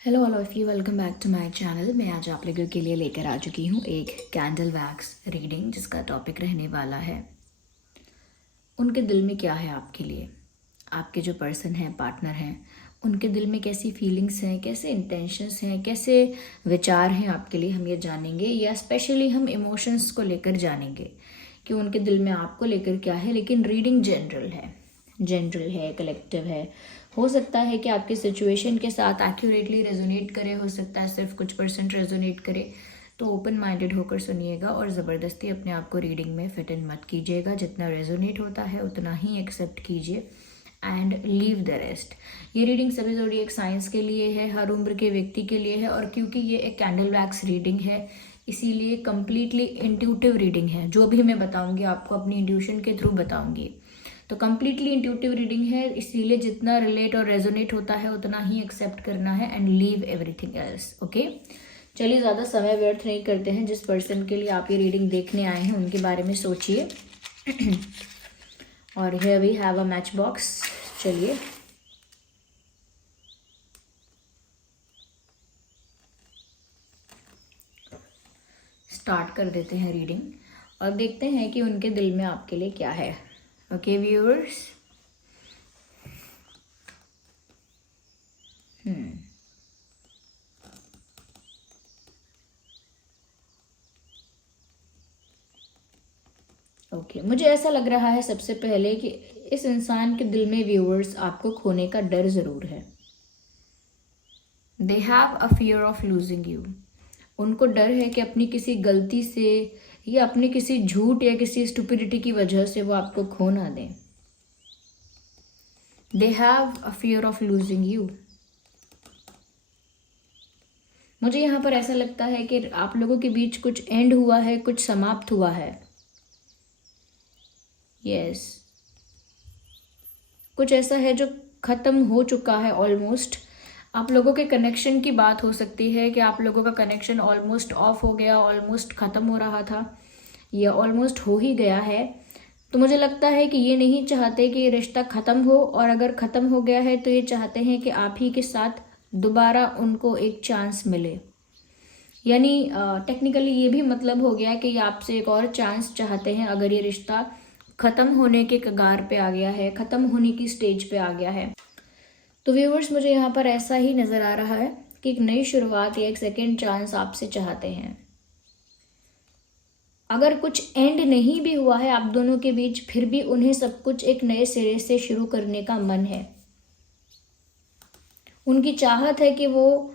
Hello all of you, welcome back to my channel. मैं आज आप लोगों के लिए लेकर आ चुकी हूँ एक कैंडल वैक्स रीडिंग, जिसका टॉपिक रहने वाला है उनके दिल में क्या है आपके लिए। आपके जो पर्सन हैं, पार्टनर हैं, उनके दिल में कैसी फीलिंग्स हैं, कैसे इंटेंशंस हैं, कैसे विचार हैं आपके लिए, हम ये जानेंगे। या स्पेशली हम इमोशंस को लेकर जानेंगे कि उनके दिल में आपको लेकर क्या है। लेकिन रीडिंग जनरल है, कलेक्टिव है। हो सकता है कि आपके सिचुएशन के साथ एक्यूरेटली रेजोनेट करे, हो सकता है सिर्फ कुछ परसेंट रेजोनेट करे। तो ओपन माइंडेड होकर सुनिएगा और ज़बरदस्ती अपने आप को रीडिंग में फिट इन मत कीजिएगा। जितना रेजोनेट होता है उतना ही एक्सेप्ट कीजिए एंड लीव द रेस्ट। ये रीडिंग सभी ज़ोडिएक साइंस के लिए है, हर उम्र के व्यक्ति के लिए है। और क्योंकि ये एक कैंडल वैक्स रीडिंग है, इसीलिए कम्प्लीटली इंट्यूटिव रीडिंग है। जो भी मैं बताऊंगी आपको अपनी इंट्यूशन के थ्रू बताऊंगी। तो कम्प्लीटली इंट्यूटिव रीडिंग है, इसीलिए जितना रिलेट और रेजोनेट होता है उतना ही एक्सेप्ट करना है and leave everything else. Okay, चलिए ज़्यादा समय व्यर्थ नहीं करते हैं। जिस पर्सन के लिए आप ये रीडिंग देखने आए हैं उनके बारे में सोचिए। और here we have a match box. चलिए स्टार्ट कर देते हैं रीडिंग और देखते हैं कि उनके दिल में आपके लिए क्या है। ओके व्यूअर्स, ओके मुझे ऐसा लग रहा है सबसे पहले कि इस इंसान के दिल में व्यूअर्स आपको खोने का डर ज़रूर है। दे have a fear of losing you. उनको डर है कि अपनी किसी गलती से या अपनी किसी झूठ या किसी स्टुपिडिटी की वजह से वो आपको खो ना दें। दे have a fear of losing you. मुझे यहाँ पर ऐसा लगता है कि आप लोगों के बीच कुछ एंड हुआ है, कुछ समाप्त हुआ है। यस, कुछ ऐसा है जो ख़त्म हो चुका है ऑलमोस्ट। आप लोगों के कनेक्शन की बात हो सकती है कि आप लोगों का कनेक्शन ऑलमोस्ट ऑफ हो गया, ऑलमोस्ट ख़त्म हो रहा था या ऑलमोस्ट हो ही गया है। तो मुझे लगता है कि ये नहीं चाहते कि ये रिश्ता ख़त्म हो, और अगर ख़त्म हो गया है तो ये चाहते हैं कि आप ही के साथ दोबारा उनको एक चांस मिले। यानी टेक्निकली ये भी मतलब हो गया कि ये आपसे एक और चांस चाहते हैं अगर ये रिश्ता ख़त्म होने के कगार पे आ गया है, ख़त्म होने की स्टेज पे आ गया है। तो व्यूवर्स, मुझे यहाँ पर ऐसा ही नज़र आ रहा है कि एक नई शुरुआत या एक सेकेंड चांस आपसे चाहते हैं। अगर कुछ एंड नहीं भी हुआ है आप दोनों के बीच, फिर भी उन्हें सब कुछ एक नए सिरे से शुरू करने का मन है। उनकी चाहत है कि वो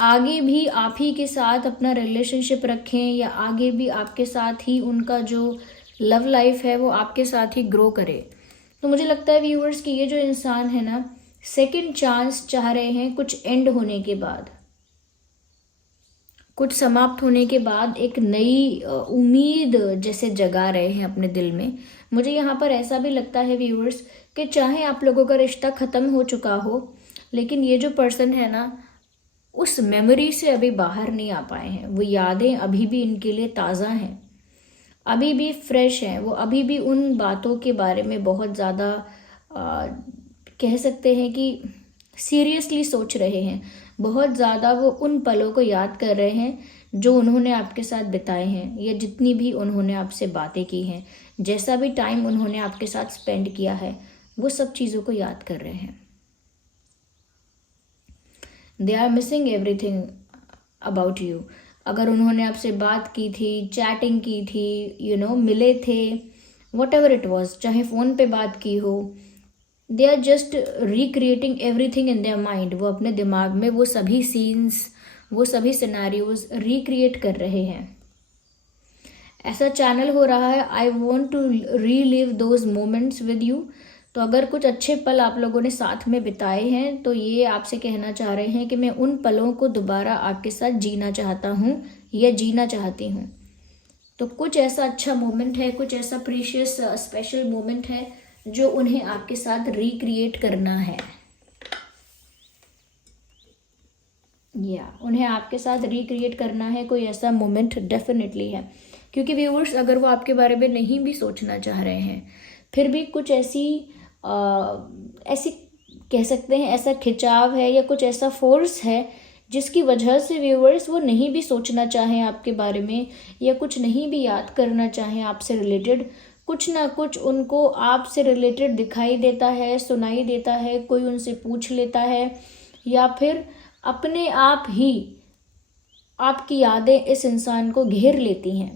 आगे भी आप ही के साथ अपना रिलेशनशिप रखें, या आगे भी आपके साथ ही उनका जो लव लाइफ है वो आपके साथ ही ग्रो करे। तो मुझे लगता है व्यूअर्स कि ये जो इंसान है ना, सेकंड चांस चाह रहे हैं। कुछ एंड होने के बाद, कुछ समाप्त होने के बाद एक नई उम्मीद जैसे जगा रहे हैं अपने दिल में। मुझे यहाँ पर ऐसा भी लगता है व्यूअर्स कि चाहे आप लोगों का रिश्ता ख़त्म हो चुका हो, लेकिन ये जो पर्सन है ना, उस मेमोरी से अभी बाहर नहीं आ पाए हैं। वो यादें अभी भी इनके लिए ताज़ा हैं, अभी भी फ्रेश हैं। वो अभी भी उन बातों के बारे में बहुत ज़्यादा कह सकते हैं कि सीरियसली सोच रहे हैं। बहुत ज़्यादा वो उन पलों को याद कर रहे हैं जो उन्होंने आपके साथ बिताए हैं, या जितनी भी उन्होंने आपसे बातें की हैं, जैसा भी टाइम उन्होंने आपके साथ स्पेंड किया है, वो सब चीज़ों को याद कर रहे हैं। They are missing everything about you. अगर उन्होंने आपसे बात की थी, चैटिंग की थी, मिले थे, वट एवर इट वॉज, चाहे फ़ोन पे बात की हो, they are just recreating everything in their mind. वो अपने दिमाग में वो सभी सीन्स, वो सभी सिनेरियोज रिक्रिएट कर रहे हैं। ऐसा चैनल हो रहा है, I want to relive those moments with you. तो अगर कुछ अच्छे पल आप लोगों ने साथ में बिताए हैं तो ये आपसे कहना चाह रहे हैं कि मैं उन पलों को दोबारा आपके साथ जीना चाहता हूँ या जीना चाहती हूँ। तो कुछ ऐसा अच्छा मोमेंट है, कुछ ऐसा प्रीशियस स्पेशल मोमेंट है जो उन्हें आपके साथ रिक्रिएट करना है, या उन्हें आपके साथ रिक्रिएट करना है। कोई ऐसा मोमेंट डेफिनेटली है, क्योंकि व्यूअर्स अगर वो आपके बारे में नहीं भी सोचना चाह रहे हैं, फिर भी कुछ ऐसी कह सकते हैं ऐसा खिंचाव है या कुछ ऐसा फोर्स है जिसकी वजह से व्यूअर्स वो नहीं भी सोचना चाहें आपके बारे में या कुछ नहीं भी याद करना चाहें आपसे रिलेटेड, कुछ ना कुछ उनको आपसे रिलेटेड दिखाई देता है, सुनाई देता है, कोई उनसे पूछ लेता है या फिर अपने आप ही आपकी यादें इस इंसान को घेर लेती हैं।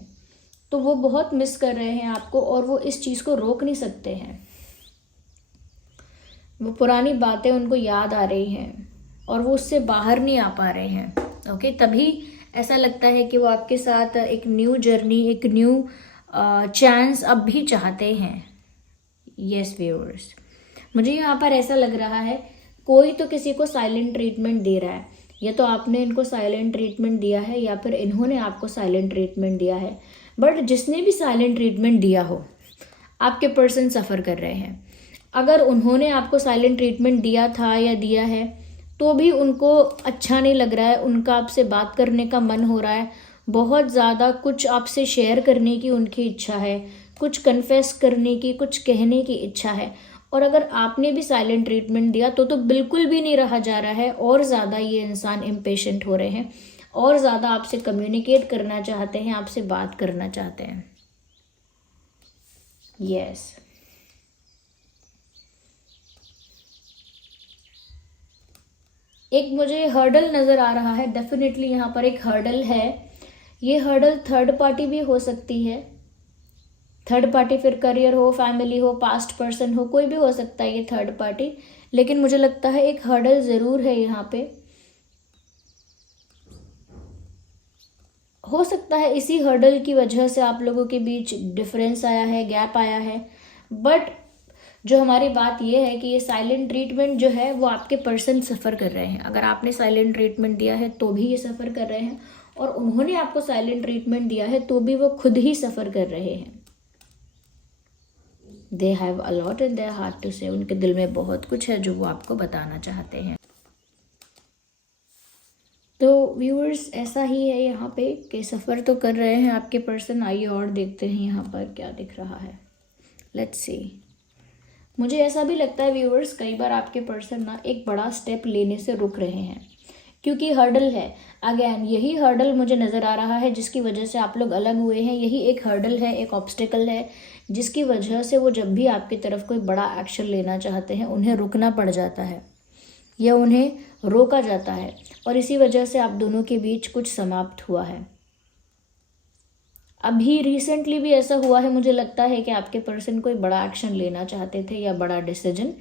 तो वो बहुत मिस कर रहे हैं आपको और वो इस चीज़ को रोक नहीं सकते हैं। वो पुरानी बातें उनको याद आ रही हैं और वो उससे बाहर नहीं आ पा रहे हैं। ओके, तभी ऐसा लगता है कि वो आपके साथ एक न्यू जर्नी, एक न्यू चांस अब भी चाहते हैं। यस व्यूअर्स, मुझे यहाँ पर ऐसा लग रहा है कोई तो किसी को साइलेंट ट्रीटमेंट दे रहा है, या तो आपने इनको साइलेंट ट्रीटमेंट दिया है या फिर इन्होंने आपको साइलेंट ट्रीटमेंट दिया है। बट जिसने भी साइलेंट ट्रीटमेंट दिया हो, आपके पर्सन सफ़र कर रहे हैं। अगर उन्होंने आपको साइलेंट ट्रीटमेंट दिया था या दिया है तो भी उनको अच्छा नहीं लग रहा है, उनका आपसे बात करने का मन हो रहा है, बहुत ज़्यादा कुछ आपसे शेयर करने की उनकी इच्छा है, कुछ कन्फेस करने की, कुछ कहने की इच्छा है। और अगर आपने भी साइलेंट ट्रीटमेंट दिया तो बिल्कुल भी नहीं रहा जा रहा है, और ज़्यादा ये इंसान इम्पेशेंट हो रहे हैं और ज़्यादा आपसे कम्युनिकेट करना चाहते हैं, आपसे बात करना चाहते हैं। यस, एक मुझे हर्डल नज़र आ रहा है, डेफिनेटली यहाँ पर एक हर्डल है। ये हर्डल थर्ड पार्टी भी हो सकती है। थर्ड पार्टी फिर करियर हो, फैमिली हो, पास्ट पर्सन हो, कोई भी हो सकता है ये थर्ड पार्टी। लेकिन मुझे लगता है एक हर्डल ज़रूर है यहाँ पे। हो सकता है इसी हर्डल की वजह से आप लोगों के बीच डिफरेंस आया है, गैप आया है। बट जो हमारी बात ये है कि ये साइलेंट ट्रीटमेंट जो है वो आपके पर्सन सफ़र कर रहे हैं। अगर आपने साइलेंट ट्रीटमेंट दिया है तो भी ये सफ़र कर रहे हैं, और उन्होंने आपको साइलेंट ट्रीटमेंट दिया है तो भी वो खुद ही सफ़र कर रहे हैं। They have a lot in their heart to say. उनके दिल में बहुत कुछ है जो वो आपको बताना चाहते हैं। तो व्यूअर्स, ऐसा ही है यहाँ पे कि सफ़र तो कर रहे हैं आपके पर्सन। आइए और देखते हैं यहाँ पर क्या दिख रहा है। Let's see. मुझे ऐसा भी लगता है व्यूअर्स, कई बार आपके पर्सन ना एक बड़ा स्टेप लेने से रुक रहे हैं, क्योंकि हर्डल है। अगेन यही हर्डल मुझे नज़र आ रहा है जिसकी वजह से आप लोग अलग हुए हैं। यही एक हर्डल है, एक ऑब्स्टिकल है, जिसकी वजह से वो जब भी आपकी तरफ कोई बड़ा एक्शन लेना चाहते हैं उन्हें रुकना पड़ जाता है या उन्हें रोका जाता है, और इसी वजह से आप दोनों के बीच कुछ समाप्त हुआ है। अभी रिसेंटली भी ऐसा हुआ है, मुझे लगता है कि आपके पर्सन कोई बड़ा एक्शन लेना चाहते थे या बड़ा डिसीजन,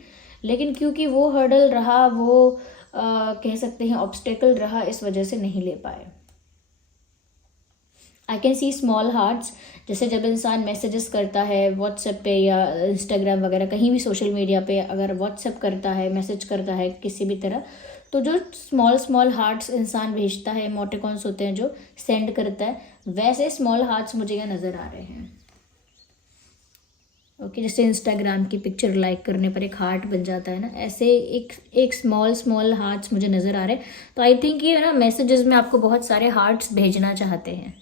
लेकिन क्योंकि वो हर्डल रहा, वो कह सकते हैं ऑब्स्टेकल रहा, इस वजह से नहीं ले पाए। I can C small hearts, जैसे जब इंसान मैसेजेस करता है व्हाट्सएप पे या इंस्टाग्राम वगैरह कहीं भी सोशल मीडिया पे, अगर व्हाट्सएप करता है, मैसेज करता है किसी भी तरह, तो जो स्मॉल स्मॉल हार्ट्स इंसान भेजता है, इमोटिकॉन्स होते हैं जो सेंड करता है, वैसे स्मॉल हार्ट्स मुझे यहाँ नज़र आ रहे हैं। ओके, जैसे इंस्टाग्राम की पिक्चर लाइक करने पर एक हार्ट बन जाता है ना, ऐसे एक स्मॉल स्मॉल हार्ट्स मुझे नज़र आ रहे हैं। तो आई थिंक ये ना मैसेजेस में आपको बहुत सारे हार्ट्स भेजना चाहते हैं।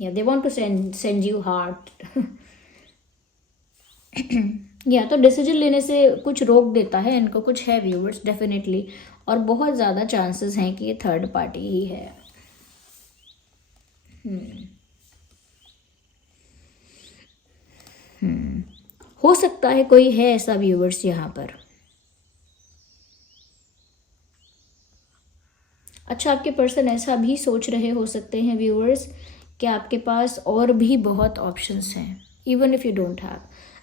या they want to send you heart. या तो डिसीजन लेने से कुछ रोक देता है इनको, कुछ है व्यूवर्स डेफिनेटली, और बहुत ज़्यादा चांसेस हैं कि ये थर्ड पार्टी ही है। हो सकता है कोई है ऐसा व्यूवर्स यहाँ पर। अच्छा, आपके पर्सन ऐसा भी सोच रहे हो सकते हैं व्यूवर्स कि आपके पास और भी बहुत ऑप्शंस हैं, even if you don't have.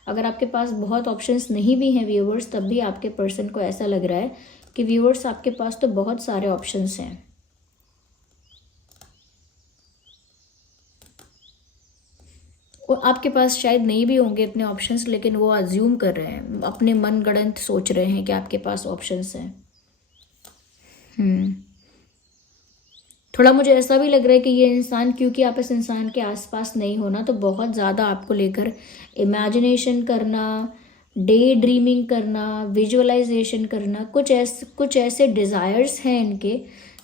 अगर आपके पास बहुत ऑप्शंस नहीं भी हैं व्यूवर्स, तब भी आपके पर्सन को ऐसा लग रहा है कि व्यूवर्स आपके पास तो बहुत सारे ऑप्शंस हैं। और आपके पास शायद नहीं भी होंगे इतने ऑप्शंस, लेकिन वो अज्यूम कर रहे हैं, अपने मन गढ़ंत सोच रहे हैं कि आपके पास ऑप्शंस हैं। थोड़ा मुझे ऐसा भी लग रहा है कि ये इंसान, क्योंकि आप इस इंसान के आसपास नहीं होना, तो बहुत ज़्यादा आपको लेकर इमेजिनेशन करना, डे ड्रीमिंग करना, विजुअलाइजेशन करना, कुछ ऐसे डिज़ायर्स हैं इनके,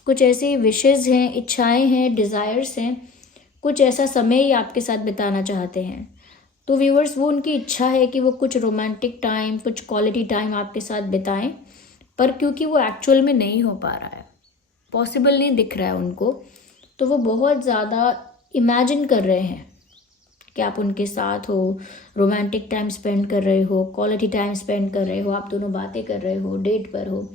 कुछ ऐसे विशेज़ हैं, इच्छाएं हैं, डिज़ायर्स हैं, कुछ ऐसा समय ही आपके साथ बिताना चाहते हैं। तो व्यूअर्स वो उनकी इच्छा है कि वो कुछ रोमांटिक टाइम, कुछ क्वालिटी टाइम आपके साथ बिताएं, पर क्योंकि वो एक्चुअल में नहीं हो पा रहा है, पॉसिबल नहीं दिख रहा है उनको, तो वो बहुत ज़्यादा इमेजिन कर रहे हैं कि आप उनके साथ हो, रोमांटिक टाइम स्पेंड कर रहे हो, क्वालिटी टाइम स्पेंड कर रहे हो, आप दोनों बातें कर रहे हो, डेट पर हो।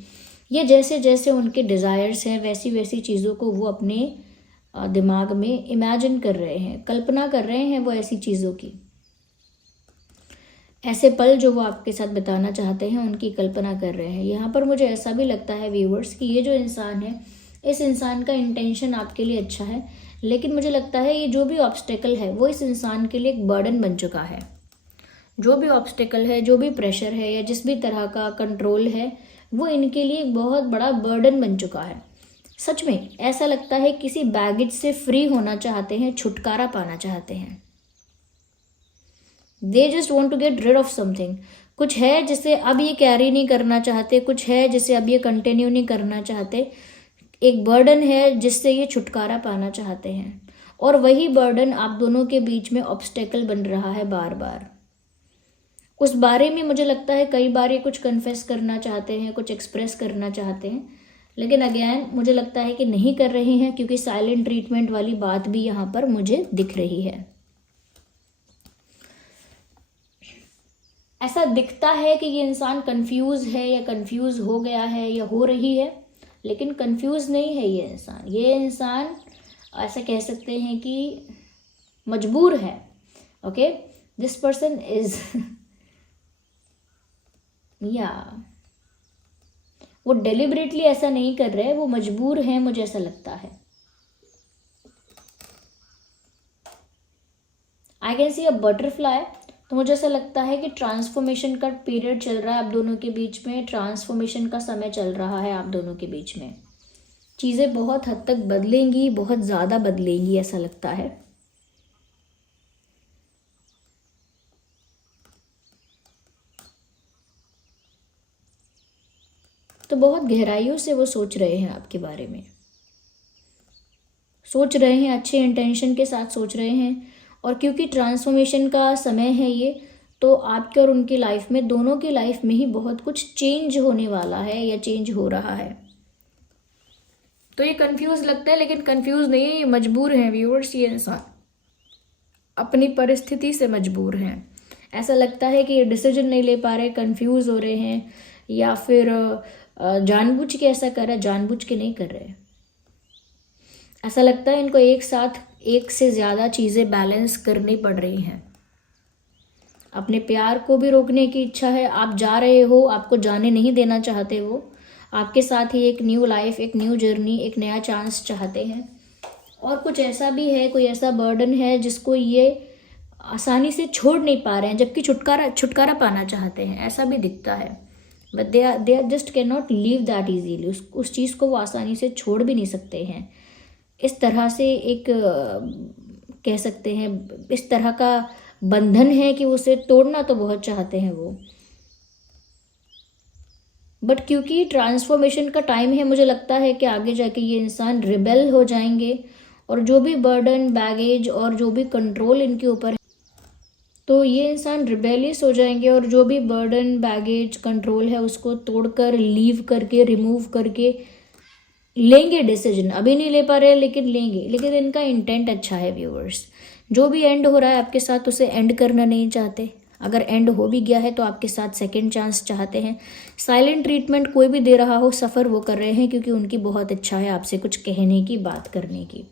ये जैसे जैसे उनके डिज़ायर्स हैं वैसी वैसी चीज़ों को वो अपने दिमाग में इमेजिन कर रहे हैं, कल्पना कर रहे हैं वो ऐसी चीज़ों की। ऐसे पल जो वो आपके साथ बिताना चाहते हैं उनकी कल्पना कर रहे हैं। यहाँ पर मुझे ऐसा भी लगता है व्यूअर्स कि ये जो इंसान है, इस इंसान का इंटेंशन आपके लिए अच्छा है, लेकिन मुझे लगता है ये जो भी ऑब्स्टेकल है वो इस इंसान के लिए एक बर्डन बन चुका है। जो भी ऑब्स्टेकल है, जो भी प्रेशर है या जिस भी तरह का कंट्रोल है, वो इनके लिए एक बहुत बड़ा बर्डन बन चुका है। सच में ऐसा लगता है किसी बैगेज से फ्री होना चाहते हैं, छुटकारा पाना चाहते हैं। They just want to get rid of something. कुछ है जिसे अब ये कैरी नहीं करना चाहते, कुछ है जिसे अब ये कंटिन्यू नहीं करना चाहते। एक बर्डन है जिससे ये छुटकारा पाना चाहते हैं, और वही बर्डन आप दोनों के बीच में ऑब्स्टेकल बन रहा है बार बार। उस बारे में मुझे लगता है कई बार ये कुछ कन्फेस करना चाहते हैं, कुछ एक्सप्रेस करना चाहते हैं, लेकिन अगेन मुझे लगता है कि नहीं कर रहे हैं, क्योंकि साइलेंट ट्रीटमेंट वाली बात भी यहाँ पर मुझे दिख रही है। ऐसा दिखता है कि ये इंसान कंफ्यूज है या कंफ्यूज हो गया है या हो रही है, लेकिन कंफ्यूज नहीं है ये इंसान। ये इंसान ऐसा कह सकते हैं कि मजबूर है। ओके, दिस पर्सन इज या वो डेलिबरेटली ऐसा नहीं कर रहे, वो मजबूर हैं, मुझे ऐसा लगता है। I can see a butterfly. तो मुझे ऐसा लगता है कि ट्रांसफॉर्मेशन का पीरियड चल रहा है आप दोनों के बीच में, ट्रांसफॉर्मेशन का समय चल रहा है आप दोनों के बीच में। चीज़ें बहुत हद तक बदलेंगी, बहुत ज़्यादा बदलेंगी ऐसा लगता है। तो बहुत गहराइयों से वो सोच रहे हैं आपके बारे में, सोच रहे हैं, अच्छे इंटेंशन के साथ सोच रहे हैं। और क्योंकि ट्रांसफॉर्मेशन का समय है ये, तो आपके और उनकी लाइफ में, दोनों की लाइफ में ही बहुत कुछ चेंज होने वाला है या चेंज हो रहा है। तो ये कंफ्यूज लगता है, लेकिन कंफ्यूज नहीं है, ये मजबूर हैं व्यूअर्स। ये इंसान अपनी परिस्थिति से मजबूर हैं। ऐसा लगता है कि ये डिसीजन नहीं ले पा रहे, कंफ्यूज हो रहे हैं, या फिर जानबूझ के ऐसा कर रहे हैं, जानबूझ के नहीं कर रहे। ऐसा लगता है इनको एक साथ एक से ज़्यादा चीज़ें बैलेंस करनी पड़ रही हैं। अपने प्यार को भी रोकने की इच्छा है, आप जा रहे हो, आपको जाने नहीं देना चाहते वो, आपके साथ ही एक न्यू लाइफ, एक न्यू जर्नी, एक नया चांस चाहते हैं। और कुछ ऐसा भी है, कोई ऐसा बर्डन है जिसको ये आसानी से छोड़ नहीं पा रहे हैं, जबकि छुटकारा पाना चाहते हैं, ऐसा भी दिखता है। But they are just can not leave that easily. उस चीज़ को वो आसानी से छोड़ भी नहीं सकते हैं। इस तरह से एक कह सकते हैं, इस तरह का बंधन है कि उसे तोड़ना तो बहुत चाहते हैं वो, बट क्योंकि ट्रांसफॉर्मेशन का टाइम है, मुझे लगता है कि आगे जाके ये इंसान रिबेल हो जाएंगे, और जो भी बर्डन, बैगेज और जो भी कंट्रोल इनके ऊपर है, तो ये इंसान रिबेलियस हो जाएंगे, और जो भी बर्डन, बैगेज, कंट्रोल है उसको तोड़कर, लीव करके, रिमूव करके लेंगे डिसीजन। अभी नहीं ले पा रहे लेकिन लेंगे। लेकिन इनका इंटेंट अच्छा है व्यूअर्स। जो भी एंड हो रहा है आपके साथ, उसे एंड करना नहीं चाहते। अगर एंड हो भी गया है तो आपके साथ सेकंड चांस चाहते हैं। साइलेंट ट्रीटमेंट कोई भी दे रहा हो, सफ़र वो कर रहे हैं क्योंकि उनकी बहुत इच्छा है आपसे कुछ कहने की, बात करने की।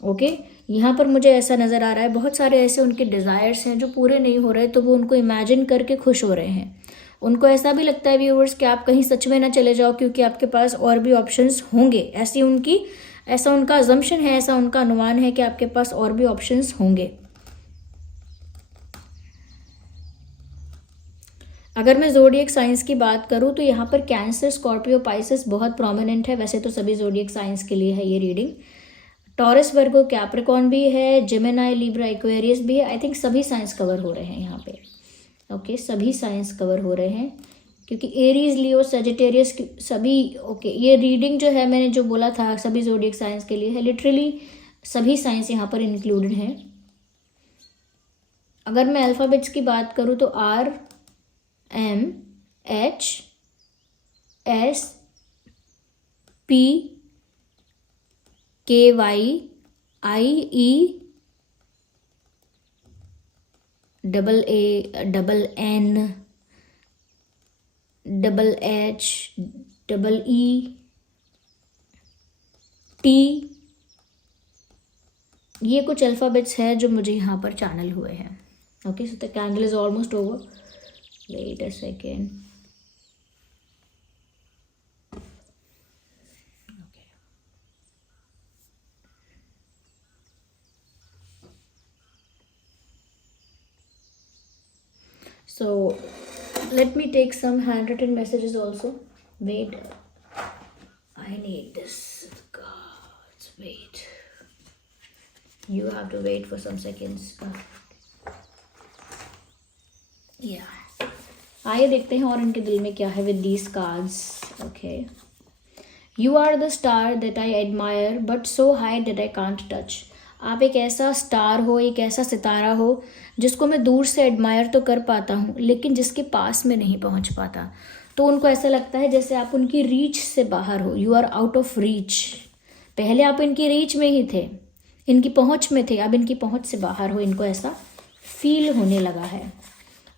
ओके, यहाँ पर मुझे ऐसा नज़र आ रहा है, बहुत सारे ऐसे उनके डिज़ायर्स हैं जो पूरे नहीं हो रहे, तो वो उनको इमेजिन करके खुश हो रहे हैं। उनको ऐसा भी लगता है व्यूअर्स कि आप कहीं सच में ना चले जाओ, क्योंकि आपके पास और भी ऑप्शंस होंगे। ऐसा उनका अजम्पशन है, ऐसा उनका अनुमान है कि आपके पास और भी ऑप्शंस होंगे। अगर मैं ज़ोडिएक साइंस की बात करूँ तो यहाँ पर कैंसर, स्कॉर्पियो, पाइसेस बहुत प्रोमिनेंट है। वैसे तो सभी ज़ोडिएक साइंस के लिए है ये रीडिंग। टॉरस, वर्गो, कैप्रिकॉर्न भी है, जेमिनाई, लिब्रा, एक्वेरियस भी है। आई थिंक सभी साइंस कवर हो रहे हैं यहाँ पे। ओके, सभी साइंस कवर हो रहे हैं, क्योंकि एरीज, लियो, सेजिटेरियस सभी। ओके, ये रीडिंग जो है मैंने जो बोला था सभी ज़ोडिएक साइंस के लिए है, लिटरली सभी साइंस यहाँ पर इंक्लूडेड हैं। अगर मैं अल्फ़ाबेट्स की बात करूँ तो R M H S P K Y I E double A double N double H double E T, ये कुछ अल्फ़ाबेट्स है जो मुझे यहाँ पर चैनल हुए हैं. Okay, so the candle is almost over. Wait a second. So let me take some handwritten messages also. Wait, I need this cards. Wait, you have to wait for some seconds. Yeah, आइए देखते हैं और इनके दिल में क्या है with these cards. Okay, you are the star that I admire but so high that I can't touch. आप एक ऐसा स्टार हो, एक ऐसा सितारा हो जिसको मैं दूर से एडमायर तो कर पाता हूँ लेकिन जिसके पास में नहीं पहुँच पाता. तो उनको ऐसा लगता है जैसे आप उनकी रीच से बाहर हो. You are out of reach. पहले आप इनकी रीच में ही थे, इनकी पहुँच में थे, अब इनकी पहुँच से बाहर हो. इनको ऐसा फील होने लगा है.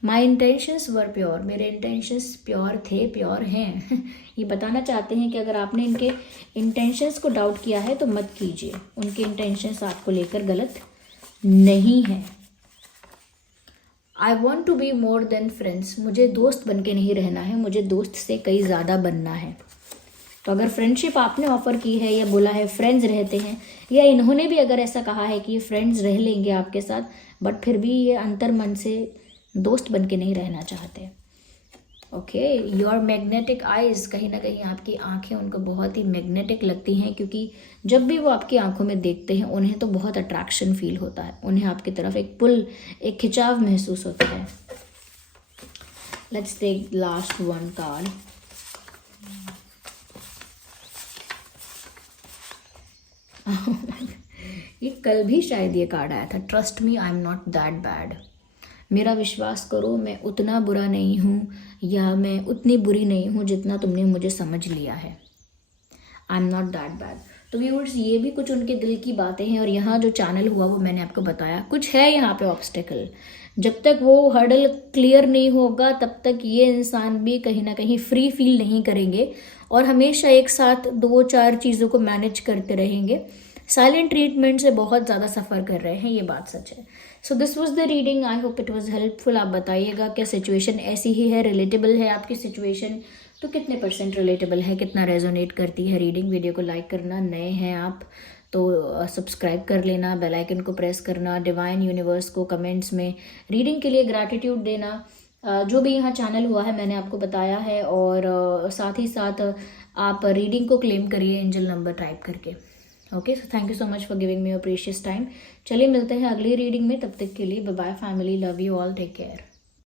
माई इंटेंशंस वर प्योर. मेरे इंटेंशंस प्योर थे, प्योर हैं. ये बताना चाहते हैं कि अगर आपने इनके इंटेंशंस को डाउट किया है तो मत कीजिए. उनके इंटेंशंस आपको लेकर गलत नहीं है. I want to be more than friends. मुझे दोस्त बन के नहीं रहना है, मुझे दोस्त से कई ज़्यादा बनना है. तो अगर फ्रेंडशिप आपने ऑफ़र की है या बोला है फ्रेंड्स रहते हैं, या इन्होंने भी अगर ऐसा कहा है कि ये फ्रेंड्स रह लेंगे आपके साथ, बट फिर भी ये अंतर मन से दोस्त बन के नहीं रहना चाहते. Okay, your magnetic eyes. कहीं ना कहीं आपकी आंखें उनको बहुत ही मैग्नेटिक लगती हैं, क्योंकि जब भी वो आपकी आंखों में देखते हैं उन्हें तो बहुत अट्रैक्शन फील होता है. उन्हें आपकी तरफ एक पुल, एक खिंचाव महसूस होता है. Let's take last one card. ये कल भी शायद ये कार्ड आया था. Trust me, I am not that bad. मेरा विश्वास करो, मैं उतना बुरा नहीं हूँ या मैं उतनी बुरी नहीं हूँ जितना तुमने मुझे समझ लिया है. आई एम नॉट दैट बैड. तो व्यूअर्स, ये भी कुछ उनके दिल की बातें हैं. और यहाँ जो चैनल हुआ वो मैंने आपको बताया. कुछ है यहाँ पे ऑब्स्टेकल. जब तक वो हर्डल क्लियर नहीं होगा तब तक ये इंसान भी कहीं ना कहीं फ्री फील नहीं करेंगे और हमेशा एक साथ 2-4 चीज़ों को मैनेज करते रहेंगे. साइलेंट ट्रीटमेंट से बहुत ज़्यादा सफ़र कर रहे हैं, ये बात सच है. So this was the reading. I hope it was helpful. आप बताइएगा क्या सिचुएशन ऐसी ही है, रिलेटेबल है आपकी सिचुएशन, तो कितने % रिलेटेबल है, कितना रेजोनेट करती है रीडिंग. वीडियो को लाइक करना, नए हैं आप तो सब्सक्राइब कर लेना, बेल आइकन को प्रेस करना, डिवाइन यूनिवर्स को कमेंट्स में रीडिंग के लिए ग्रैटिट्यूड देना. जो भी यहाँ चैनल हुआ है मैंने आपको बताया है. और साथ ही साथ आप रीडिंग को क्लेम करिए एंजल नंबर टाइप करके. Okay, so thank you so much for giving me your precious time. चलिए मिलते हैं अगली रीडिंग में. तब तक के लिए bye bye family. Love you all. Take care.